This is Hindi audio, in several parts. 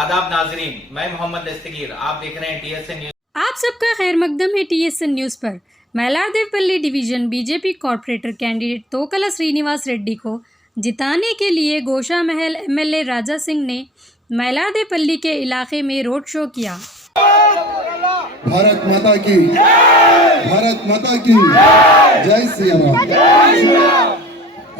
आदाब नाजरीन, मैं मोहम्मद दस्तगीर, आप देख रहे हैं टीएसएन न्यूज। आप सबका खैर मकदम है टीएसएन न्यूज़ पर। Mailardevpally division BJP corporator candidate Tokala Srinivas Reddy को जिताने के लिए गोशा महल एमएलए राजा सिंह ने मैलारदेवपल्ली के इलाके में रोड शो किया। भारत माता की, भारत माता की जय श्री राम।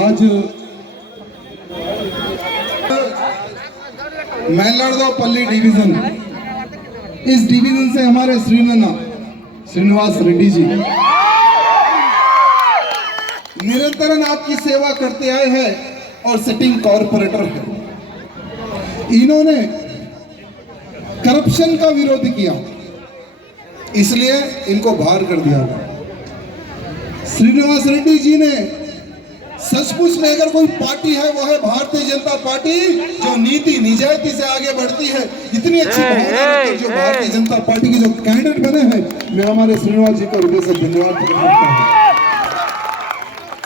आज मैलारदेवपल्ली डिवीजन, इस डिवीजन से हमारे श्रीनिवास रेड्डी जी निरंतर आपकी सेवा करते आए हैं और सिटिंग कॉर्पोरेटर है। इन्होंने करप्शन का विरोध किया, इसलिए इनको बाहर कर दिया गया। श्रीनिवास रेड्डी जी ने सचमुच में अगर कोई पार्टी है वो है भारतीय जनता पार्टी, जो नीति निजायती से आगे बढ़ती है। इतनी अच्छी भावना जो भारतीय जनता पार्टी के जो कैंडिडेट बने हैं, मैं हमारे श्रीनिवास जी को हृदय से धन्यवाद करता हूं।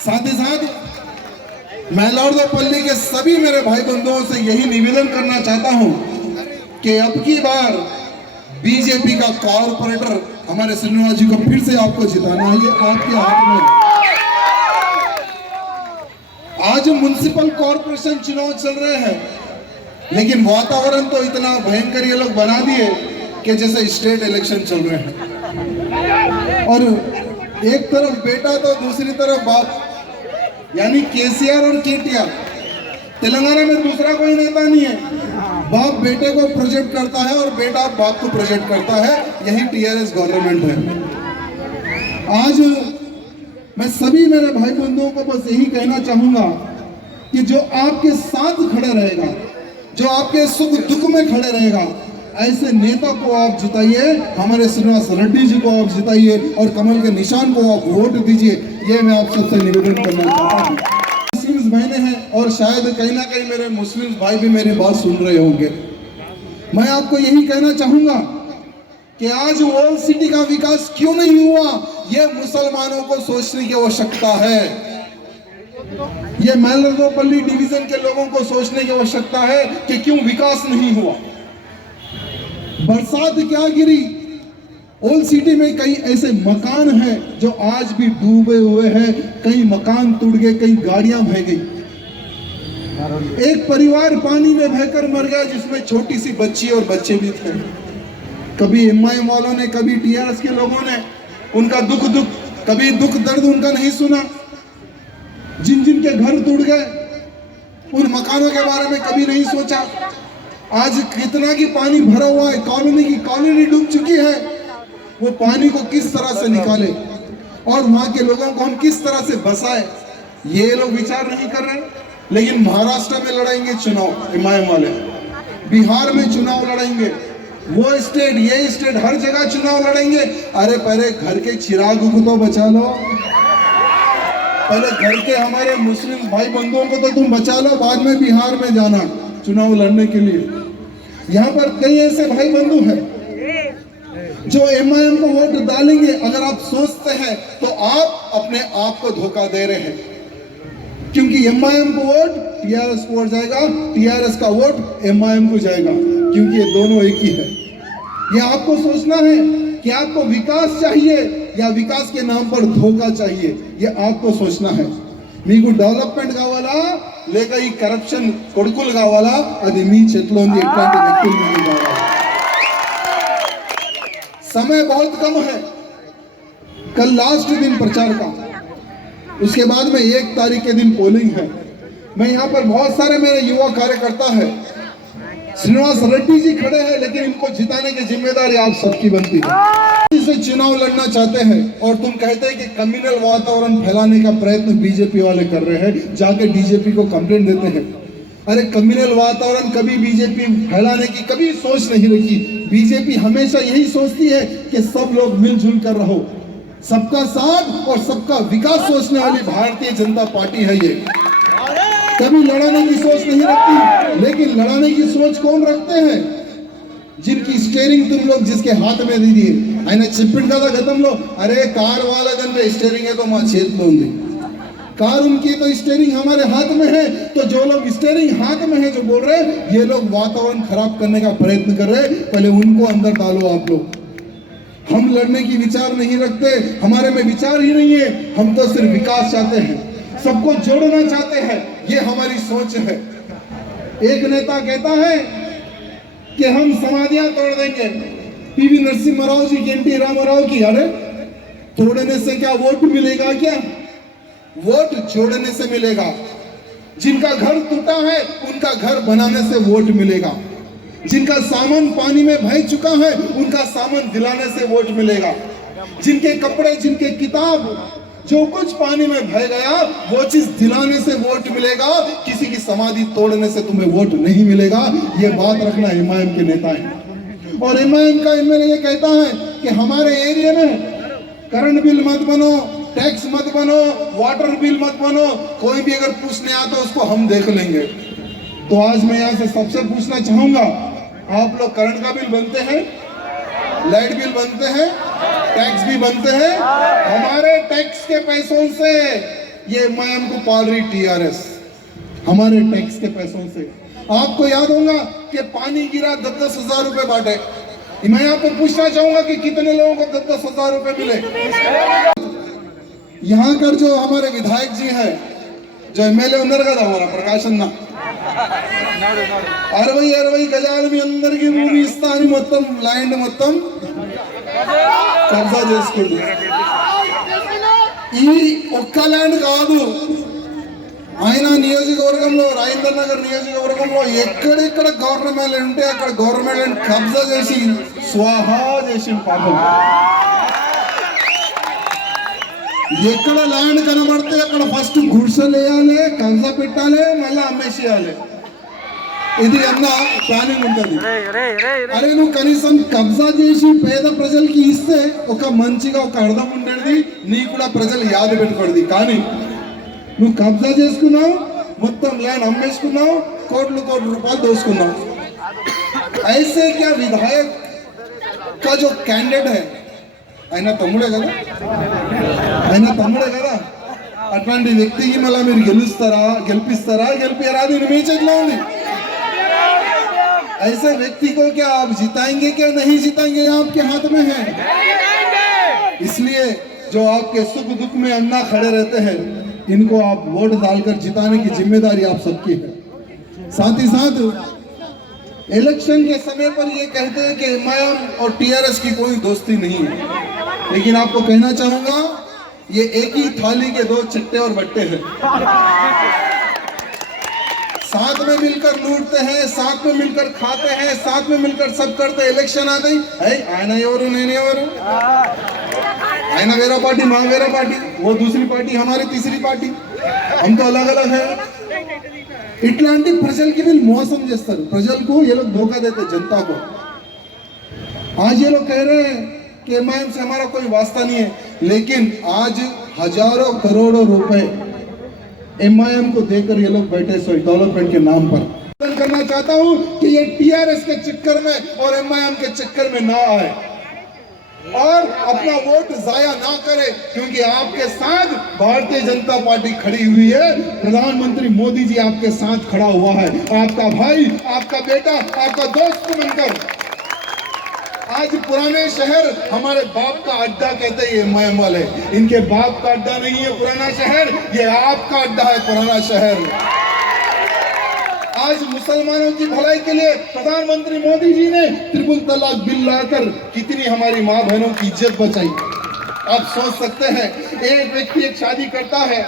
साथ ही साथ मैलारदेवपल्ली के सभी मेरे भाई बंधुओं से यही निवेदन करना चाहता हूं कि अब की बार बीजेपी का कॉर्पोरेटर हमारे श्रीनिवास जी को फिर से आपको जिताना है, ये आपके हाथ में। आज म्युनिसिपल कॉर्पोरेशन चुनाव चल रहे हैं, लेकिन वातावरण तो इतना भयंकर ये लोग बना दिए कि जैसे स्टेट इलेक्शन चल रहे हैं। और एक तरफ बेटा तो दूसरी तरफ बाप, यानी केसीआर और केटीआर। तेलंगाना में दूसरा कोई नेता नहीं है। बाप बेटे को प्रोजेक्ट करता है और बेटा बाप को प्रोजेक्ट करता है, यही टीआरएस गवर्नमेंट है। आज मैं सभी मेरे भाई बंधुओं को बस यही कहना चाहूंगा कि जो आपके साथ खड़ा रहेगा, जो आपके सुख दुख में खड़े रहेगा, ऐसे नेता को आप जिताइए। हमारे श्रीनिवास रेड्डी जी को आप जिताइए और कमल के निशान को आप वोट दीजिए। ये मैं आप सबसे निवेदन करना चाहता हूँ। मुस्लिम बहनें हैं और शायद कहीं ना कहीं मेरे मुस्लिम भाई भी मेरी बात सुन रहे होंगे। मैं आपको यही कहना चाहूंगा कि आज ओल्ड सिटी का विकास क्यों नहीं हुआ, यह मुसलमानों को सोचने की आवश्यकता है। यह मैलारदेवपल्ली डिवीजन के लोगों को सोचने की आवश्यकता है कि क्यों विकास नहीं हुआ। बरसात क्या गिरी, ओल्ड सिटी में कई ऐसे मकान हैं जो आज भी डूबे हुए हैं, कई मकान टूट गए, कई गाड़ियां बह गई। एक परिवार पानी में बहकर मर गया जिसमें छोटी सी बच्ची और बच्चे भी थे। कभी एमआईएम वालों ने, कभी टीआरएस के लोगों ने उनका कभी दुख दर्द उनका नहीं सुना। जिन जिन के घर टूट गए, उन मकानों के बारे में कभी नहीं सोचा। आज कितना की पानी भरा हुआ है, कॉलोनी डूब चुकी है। वो पानी को किस तरह से निकाले और वहां के लोगों को हम किस तरह से बसाए, ये लोग विचार नहीं कर रहे। लेकिन महाराष्ट्र में लड़ाएंगे चुनाव एमआईएम वाले, बिहार में चुनाव लड़ेंगे, वो स्टेट ये स्टेट, हर जगह चुनाव लड़ेंगे। अरे पहले घर के चिराग को तो बचा लो, पहले घर के हमारे मुस्लिम भाई बंधुओं को तो तुम बचा लो, बाद में बिहार में जाना चुनाव लड़ने के लिए। यहाँ पर कई ऐसे भाई बंधु हैं जो एमआईएम को वोट डालेंगे। अगर आप सोचते हैं तो आप अपने आप को धोखा दे रहे हैं, क्योंकि एमआईएम को वोट टीआरएस को वोट जाएगा, टीआरएस का वोट एमआईएम को जाएगा, क्योंकि ये दोनों एक ही है। ये आपको सोचना है कि आपको विकास चाहिए या विकास के नाम पर धोखा चाहिए, ये आपको सोचना है। మీకు డెవలప్మెంట్ కావాలా లేక ఈ కరప్షన్ కొడుకులు కావాలా, అది మీ చేతిలో ఉంది। ఎట్లాంటి వ్యక్తులు మీకు కావాలి? समय बहुत कम है, कल लास्ट दिन प्रचार का, उसके बाद में 1 तारीख के दिन पोलिंग है। मैं यहाँ पर बहुत सारे मेरे युवा कार्यकर्ता है, श्रीनिवास रेड्डी जी खड़े हैं, लेकिन इनको जिताने की जिम्मेदारी आप सबकी बनती है। से चुनाव लड़ना चाहते हैं और तुम कहते हैं कि कम्युनल वातावरण फैलाने का प्रयत्न बीजेपी वाले कर रहे हैं, जाके डीजीपी को कंप्लेंट देते हैं। अरे कम्युनल वातावरण कभी बीजेपी फैलाने की कभी सोच नहीं रखी। बीजेपी हमेशा यही सोचती है कि सब लोग मिलजुल कर रहो, सबका साथ और सबका विकास सोचने वाली भारतीय जनता पार्टी है। ये कभी लड़ाने की सोच नहीं रखती, लेकिन लड़ाने की सोच कौन रखते हैं? जिनकी स्टीयरिंग तुम लोग जिसके हाथ में दी दी। ఆయన చెప్పిండు కదా గతంలో, అరే కార్ వాళ్ళ కంటే స్టీరింగ్ ఏదో మా చేతిలో ఉంది, कार उनकी तो स्टीयरिंग हमारे हाथ में है, तो जो लोग स्टीयरिंग हाथ में है जो बोल रहे हैं ये लोग वातावरण खराब करने का प्रयत्न कर रहे हैं, पहले उनको अंदर डालो आप लोग। हम लड़ने की विचार नहीं रखते, हमारे में विचार ही नहीं है, हम तो सिर्फ विकास चाहते हैं, सबको जोड़ना चाहते हैं, ये हमारी सोच है। एक नेता कहता है कि हम समाधियां तोड़ देंगे, पीवी नरसिम्हा राव जी की, एनटी रामाराव की, अरे तोड़ने से क्या वोट मिलेगा? क्या वोट जोड़ने से मिलेगा। जिनका घर टूटा है उनका घर बनाने से वोट मिलेगा, जिनका सामान पानी में बह चुका है उनका सामान दिलाने से वोट मिलेगा, जिनके कपड़े, जिनके किताब, जो कुछ पानी में बह गया वो चीज दिलाने से वोट मिलेगा। किसी की समाधि तोड़ने से तुम्हें वोट नहीं मिलेगा, ये बात रखना एमआईएम के नेता है। और एमआईएम का एमएलए ये कहता है कि हमारे एरिया में करंट बिल मत बनो, टैक्स मत बनो, वाटर बिल मत बनो, कोई भी अगर पूछने आता उसको हम देख लेंगे। तो आज मैं यहाँ से सबसे पूछना चाहूंगा, आप लोग करंट का बिल बनते हैं, लाइट बिल बनते हैं, टैक्स भी बनते हैं, हमारे टैक्स के पैसों से ये एमआईएम को पाल रही टीआरएस, हमारे टैक्स के पैसों से। आपको याद होगा कि पानी गिरा, 10-10 हजार रुपए बांटे। मैं यहाँ पर पूछना चाहूंगा कि कितने लोगों को 10-10 हजार रुपए मिले? यहाँ कर जो हमारे विधायक जी हैं, जो एमएलए उन्नर का हमारा प्रकाश अन्ना 60 గజాల మీ అందరికి భూమి ఇస్తా అని మొత్తం ల్యాండ్ మొత్తం కబ్జా చేసుకుంది. ఈ ఒక్క ల్యాండ్ కాదు, ఆయన నియోజకవర్గంలో, రాజేంద్ర నగర్ నియోజకవర్గంలో ఎక్కడెక్కడ గవర్నమెంట్ ల్యాండ్ ఉంటే అక్కడ గవర్నమెంట్ ల్యాండ్ కబ్జా చేసి స్వాహా చేసి పాపం. ఎక్కడ ల్యాండ్ కనబడితే అక్కడ ఫస్ట్ గుడిసెలు వేయాలి, కబ్జా పెట్టాలి, మళ్ళీ అమ్మేసేయాలి. ఇది అన్న ప్లానింగ్ ఉంటుంది. అరే నువ్వు కనీసం కబ్జా చేసి పేద ప్రజలకి ఇస్తే ఒక మంచిగా ఒక అర్థం ఉండేది, నీ కూడా ప్రజలు యాద పెట్టుకోండి. కానీ నువ్వు కబ్జా చేసుకున్నావు, మొత్తం ల్యాండ్ అమ్మేసుకున్నావు, కోట్ల రూపాయలు దోసుకున్నావు. ऐसे क्या विधायक का जो कैंडिडेट है ఆయన తమ్ముడే కదా, అట్లాంటి వ్యక్తికి మళ్ళీ మీరు గెలిపిస్తారా అది మీ చేతిలో ఉంది. ऐसे व्यक्ति को क्या आप जिताएंगे क्या नहीं जिताएंगे, आपके हाथ में है. इसलिए जो आपके सुख दुख में अन्ना खड़े रहते हैं, इनको आप वोट डालकर जिताने की जिम्मेदारी आप सबकी है. साथ ही साथ इलेक्शन के समय पर ये कहते हैं कि एमआईएम और टीआरएस की कोई दोस्ती नहीं है, लेकिन आपको कहना चाहूंगा ये एक ही थाली के दो चट्टे और बट्टे हैं. साथ में मिलकर लूटते हैं, साथ में मिलकर खाते हैं, साथ में मिलकर सब करते हैं. इलेक्शन आते ही ఆయన ఎవరు నేను ఎవరు, ఆయన వేరే पार्टी मैं वेरा पार्टी, वो दूसरी पार्टी हमारी तीसरी पार्टी, हम तो अलग अलग है. ఇట్లాంటి ప్రజలకి వీళ్ళు మోసం చేస్తారు, ప్రజలకు ये लोग धोखा देते जनता को. आज ये लोग कह रहे हैं कि एमआईएम से हमारा कोई वास्ता नहीं है, लेकिन आज हजारों करोड़ों रुपए एमआईएम को देकर ये लोग बैठे सो डेवलपमेंट के नाम पर. करना चाहता हूं कि ये टीआरएस के चक्कर में और एमआईएम के चक्कर में ना आए और अपना वोट जाया ना करे, क्योंकि आपके साथ भारतीय जनता पार्टी खड़ी हुई है. प्रधानमंत्री मोदी जी आपके साथ खड़ा हुआ है, आपका भाई, आपका बेटा, आपका दोस्त बनकर. आज पुराने शहर हमारे बाप का अड्डा कहते हैं एमआईएम वाले, इनके बाप का अड्डा नहीं है पुराना शहर, ये आपका अड्डा है पुराना शहर. आज मुसलमानों की भलाई के लिए प्रधानमंत्री मोदी जी ने ट्रिपल तलाक बिल लाकर कितनी हमारी माँ बहनों की इज्जत बचाई. आप सोच सकते हैं, एक व्यक्ति एक शादी करता है,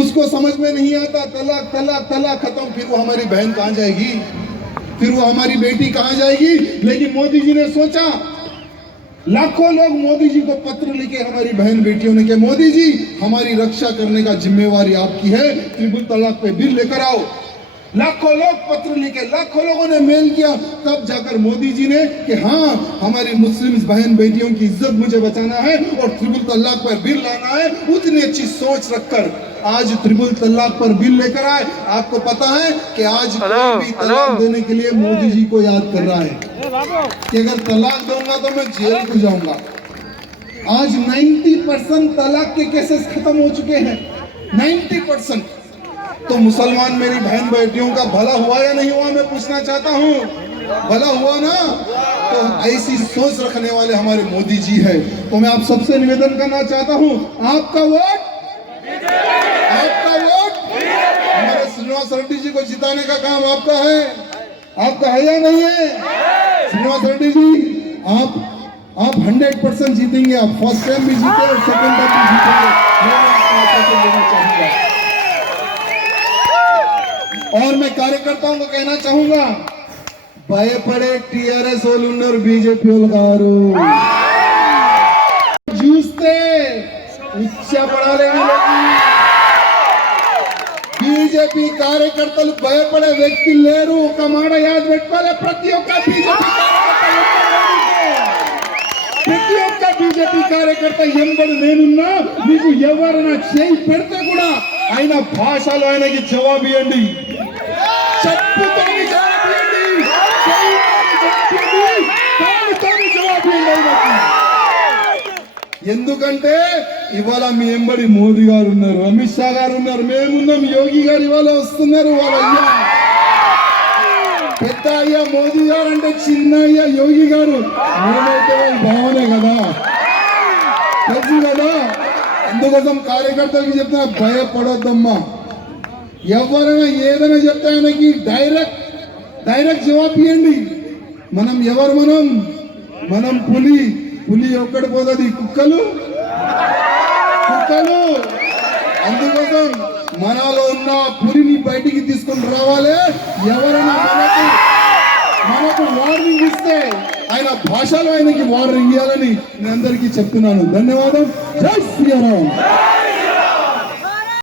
उसको समझ में नहीं आता, तलाक तलाक तलाक खत्म, फिर वो हमारी बहन कहाँ जाएगी, फिर वो हमारी बेटी कहाँ जाएगी. लेकिन मोदी जी ने सोचा, लाखों लोग मोदी जी को पत्र लिखे हमारी बहन बेटियों ने कि मोदी जी हमारी रक्षा करने का जिम्मेवारी आपकी है, ट्रिपल तलाक पे बिल लेकर आओ. लाखों लोग पत्र लिखे, लाखों लोगों ने मेल किया, तब जाकर मोदी जी ने कि हाँ हमारी मुस्लिम बहन बेटियों की इज्जत मुझे बचाना है और ट्रिपल तलाक पर बिल लाना है. उतनी अच्छी सोच रखकर आज ट्रिपल तलाक पर बिल लेकर आए. आपको पता है कि आज कोई भी तलाक देने के लिए मोदी जी को याद कर रहा है कि अगर तलाक दूंगा तो मैं जेल को जाऊंगा. आज 90% तलाक के केसेस खत्म हो चुके हैं. 90%। तो मुसलमान मेरी बहन बेटियों का भला हुआ या नहीं हुआ, मैं पूछना चाहता हूँ। भला हुआ ना? तो ऐसी सोच रखने वाले हमारे मोदी जी है। तो मैं आप सबसे निवेदन करना चाहता हूँ, आपका वोट हमारे श्रीनिवास रेड्डी जी को जिताने का काम आपका है या नहीं है? श्रीनिवास रेड्डी जी, आप 100% जीतेंगे। आप फर्स्ट टाइम भी जीते और सेकंड टाइम भी जीतेंगे। मैं आपको आश्वासन देना चाहूंगा। और मैं कार्यकर्ताओं को कहना चाहूंगा, భయపడే టిఆర్ఎస్ వాళ్ళు ఉన్నారు, బీజేపీ వాళ్ళు గారు చూస్తే ఉచ్చపడాలి. బీజేపీ కార్యకర్తలు భయపడే వ్యక్తి లేరు. ఒక మాట యాద్ పెట్టుకోవాలి. ప్రతి ఒక్క బీజేపీ కార్యకర్త ఎంబడి నేనున్నా, మీకు ఎవరైనా చేయి పెడితే కూడా ఆయన భాషలో ఆయనకి జవాబు ఇవ్వండి. చెప్పుతోని జవాబు ఇవ్వండి, చేయితోని జవాబు ఇవ్వండి, కాలుతోని జవాబు ఇవ్వండి. ఎందుకంటే ఇవాళ మీ ఎంబడి మోదీ గారు ఉన్నారు, అమిత్ షా గారు ఉన్నారు, మేమున్నాం, యోగి గారు ఇవాళ వస్తున్నారు. వాళ్ళ అయ్యా పెద్ద అయ్యా మోదీ గారు అంటే చిన్న అయ్యా యోగి గారు. నేనైతే వాళ్ళు భావనే కదా, తెలుసు కదా. అందుకోసం కార్యకర్తలకి చెప్తున్నా, భయపడొద్దమ్మా. ఎవరైనా ఏదైనా చెప్తే ఆయనకి డైరెక్ట్ జవాబు ఇవ్వండి. మనం ఎవరు? మనం పులి ఒక్కడి పోతుంది, కుక్కలు. అందుకోసం మనలో ఉన్న పులిని బయటికి తీసుకొని రావాలి. ఎవరైనా మనకు వార్నింగ్ ఇస్తే ఆయన భాషలో ఆయనకి వార్నింగ్ ఇవ్వాలని నేను అందరికీ చెప్తున్నాను. ధన్యవాదం. జై శ్రీరామ్.